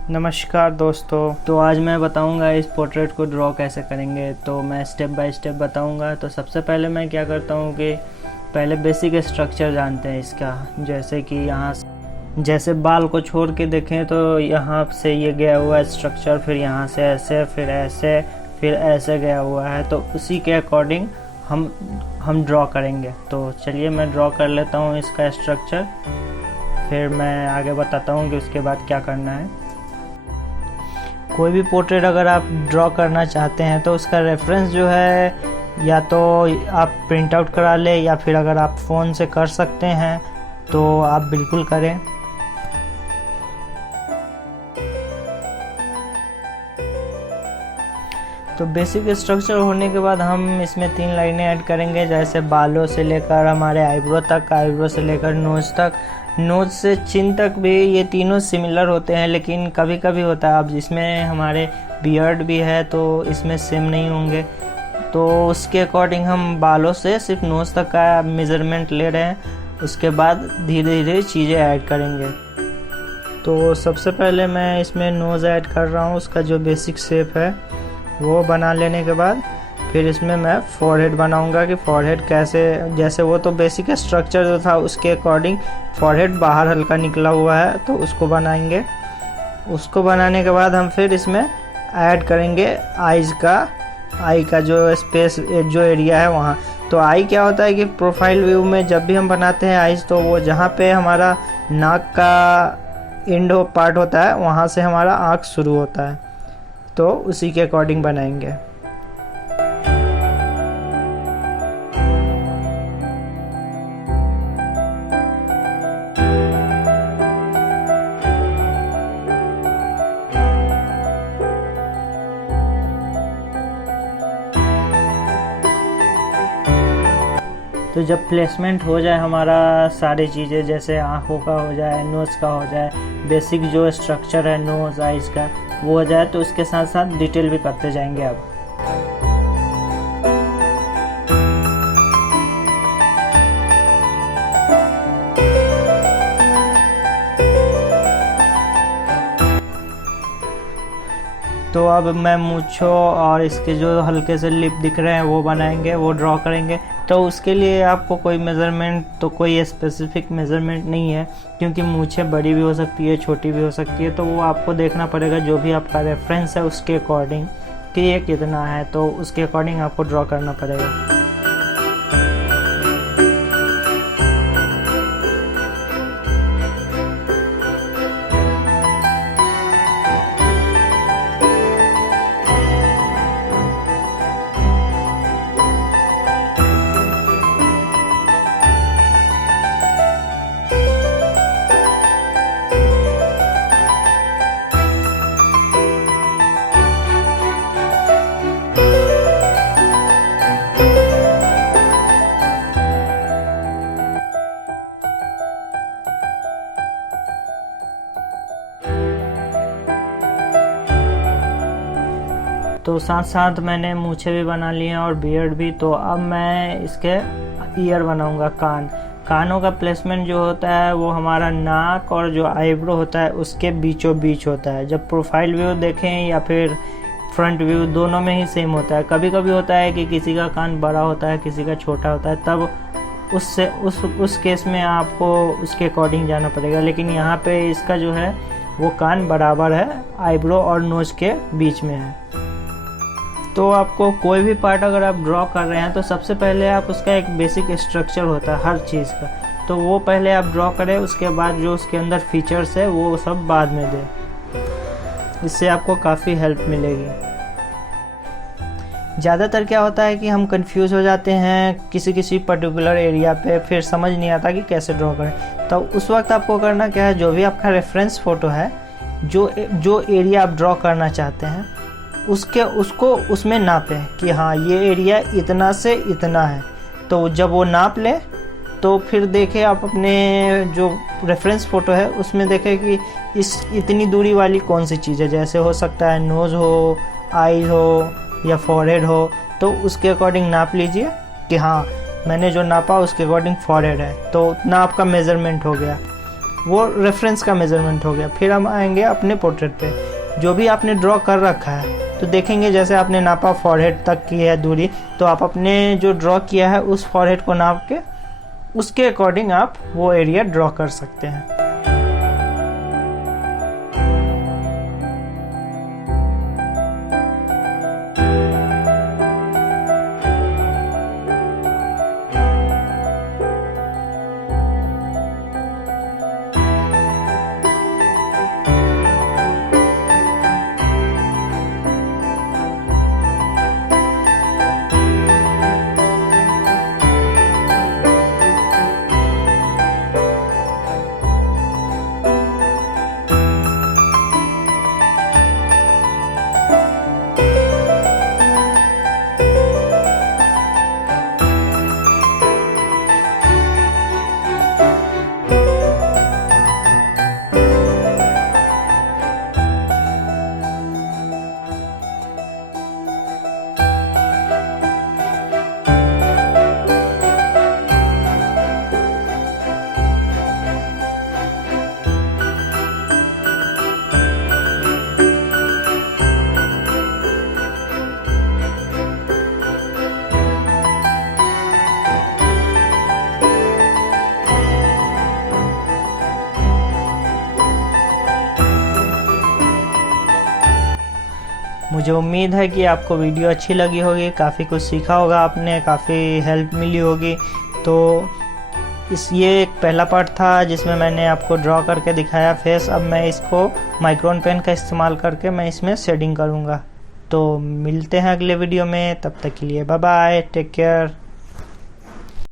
नमस्कार दोस्तों। तो आज मैं बताऊंगा इस पोर्ट्रेट को ड्रॉ कैसे करेंगे। तो मैं स्टेप बाय स्टेप बताऊंगा। तो सबसे पहले मैं क्या करता हूं कि पहले बेसिक स्ट्रक्चर जानते हैं इसका। जैसे कि यहाँ जैसे बाल को छोड़ के देखें तो यहाँ से ये गया हुआ है स्ट्रक्चर, फिर यहाँ से ऐसे, फिर ऐसे गया हुआ है। तो उसी के अकॉर्डिंग हम ड्रॉ करेंगे। तो चलिए मैं ड्रॉ कर लेता हूँ इसका स्ट्रक्चर, फिर मैं आगे बताता हूँ कि उसके बाद क्या करना है। कोई भी पोर्ट्रेट अगर आप ड्रॉ करना चाहते हैं तो उसका रेफरेंस जो है या तो आप प्रिंट आउट करा लें, या फिर अगर आप फ़ोन से कर सकते हैं तो आप बिल्कुल करें। तो बेसिक स्ट्रक्चर होने के बाद हम इसमें 3 लाइनें ऐड करेंगे, जैसे बालों से लेकर हमारे आईब्रो तक, आईब्रो से लेकर नोज़ तक, नोज़ से चिन तक भी। ये तीनों सिमिलर होते हैं, लेकिन कभी कभी होता है अब जिसमें हमारे बियर्ड भी है तो इसमें सेम नहीं होंगे। तो उसके अकॉर्डिंग हम बालों से सिर्फ नोज़ तक का मेज़रमेंट ले रहे हैं। उसके बाद धीरे धीरे चीज़ें ऐड करेंगे। तो सबसे पहले मैं इसमें नोज़ ऐड कर रहा हूँ। उसका जो बेसिक शेप है वो बना लेने के बाद फिर इसमें मैं फॉरहेड बनाऊंगा कि फॉरहेड कैसे, जैसे वो तो बेसिक स्ट्रक्चर जो था उसके अकॉर्डिंग फॉरहेड बाहर हल्का निकला हुआ है तो उसको बनाएंगे। उसको बनाने के बाद हम फिर इसमें ऐड करेंगे आई का जो स्पेस, जो एरिया है वहाँ। तो आई क्या होता है कि प्रोफाइल व्यू में जब भी हम बनाते हैं आईज, तो वो जहाँ पे हमारा नाक का एंड पार्ट होता है वहाँ से हमारा आँख शुरू होता है। तो उसी के अकॉर्डिंग बनाएंगे। तो जब प्लेसमेंट हो जाए हमारा सारी चीज़ें, जैसे आँखों का हो जाए, नोज़ का हो जाए, बेसिक जो स्ट्रक्चर है नोज़ आइज़ का वो हो जाए, तो उसके साथ साथ डिटेल भी करते जाएंगे अब। तो अब मैं मूंछों और इसके जो हल्के से लिप दिख रहे हैं वो बनाएंगे, वो ड्रॉ करेंगे। तो उसके लिए आपको कोई मेज़रमेंट, तो कोई स्पेसिफिक मेज़रमेंट नहीं है, क्योंकि मूंछें बड़ी भी हो सकती है, छोटी भी हो सकती है। तो वो आपको देखना पड़ेगा जो भी आपका रेफरेंस है उसके अकॉर्डिंग कि ये कितना है, तो उसके अकॉर्डिंग आपको ड्रॉ करना पड़ेगा। तो साथ साथ मैंने मूछें भी बना ली हैं और बियर्ड भी। तो अब मैं इसके ईयर बनाऊंगा, कानों का प्लेसमेंट जो होता है वो हमारा नाक और जो आईब्रो होता है उसके बीचों बीच होता है। जब प्रोफाइल व्यू देखें या फिर फ्रंट व्यू, दोनों में ही सेम होता है। कभी कभी होता है कि किसी का कान बड़ा होता है, किसी का छोटा होता है, तब उस केस में आपको उसके अकॉर्डिंग जाना पड़ेगा। लेकिन यहाँ पे इसका जो है वो कान बराबर है, आईब्रो और नोज के बीच में है। तो आपको कोई भी पार्ट अगर आप ड्रॉ कर रहे हैं तो सबसे पहले आप उसका एक बेसिक स्ट्रक्चर होता है हर चीज़ का, तो वो पहले आप ड्रॉ करें। उसके बाद जो उसके अंदर फीचर्स है वो सब बाद में दें। इससे आपको काफ़ी हेल्प मिलेगी। ज़्यादातर क्या होता है कि हम कंफ्यूज हो जाते हैं किसी पर्टिकुलर एरिया पे, फिर समझ नहीं आता कि कैसे ड्रॉ करें। तो उस वक्त आपको करना क्या है, जो भी आपका रेफरेंस फ़ोटो है, जो एरिया आप ड्रॉ करना चाहते हैं उसको उसमें नापें कि हाँ ये एरिया इतना से इतना है। तो जब वो नाप ले तो फिर देखें आप अपने जो रेफरेंस फ़ोटो है उसमें देखें कि इतनी दूरी वाली कौन सी चीज़ है। जैसे हो सकता है नोज़ हो, आईज हो या फॉरहेड हो, तो उसके अकॉर्डिंग नाप लीजिए कि हाँ मैंने जो नापा उसके अकॉर्डिंग फॉरहेड है, तो उतना आपका मेज़रमेंट हो गया। वो रेफरेंस का मेज़रमेंट हो गया। फिर हम आएंगे अपने पोर्ट्रेट पे, जो भी आपने ड्रॉ कर रखा है तो देखेंगे जैसे आपने नापा फॉरहेड तक की है दूरी, तो आप अपने जो ड्रॉ किया है उस फॉरहेड को नाप के उसके अकॉर्डिंग आप वो एरिया ड्रॉ कर सकते हैं। मुझे उम्मीद है कि आपको वीडियो अच्छी लगी होगी, काफ़ी कुछ सीखा होगा आपने, काफ़ी हेल्प मिली होगी। तो ये एक पहला पार्ट था जिसमें मैंने आपको ड्रॉ करके दिखाया फेस। अब मैं इसको माइक्रोन पेन का इस्तेमाल करके मैं इसमें शेडिंग करूँगा। तो मिलते हैं अगले वीडियो में, तब तक के लिए बाय बाय, टेक केयर।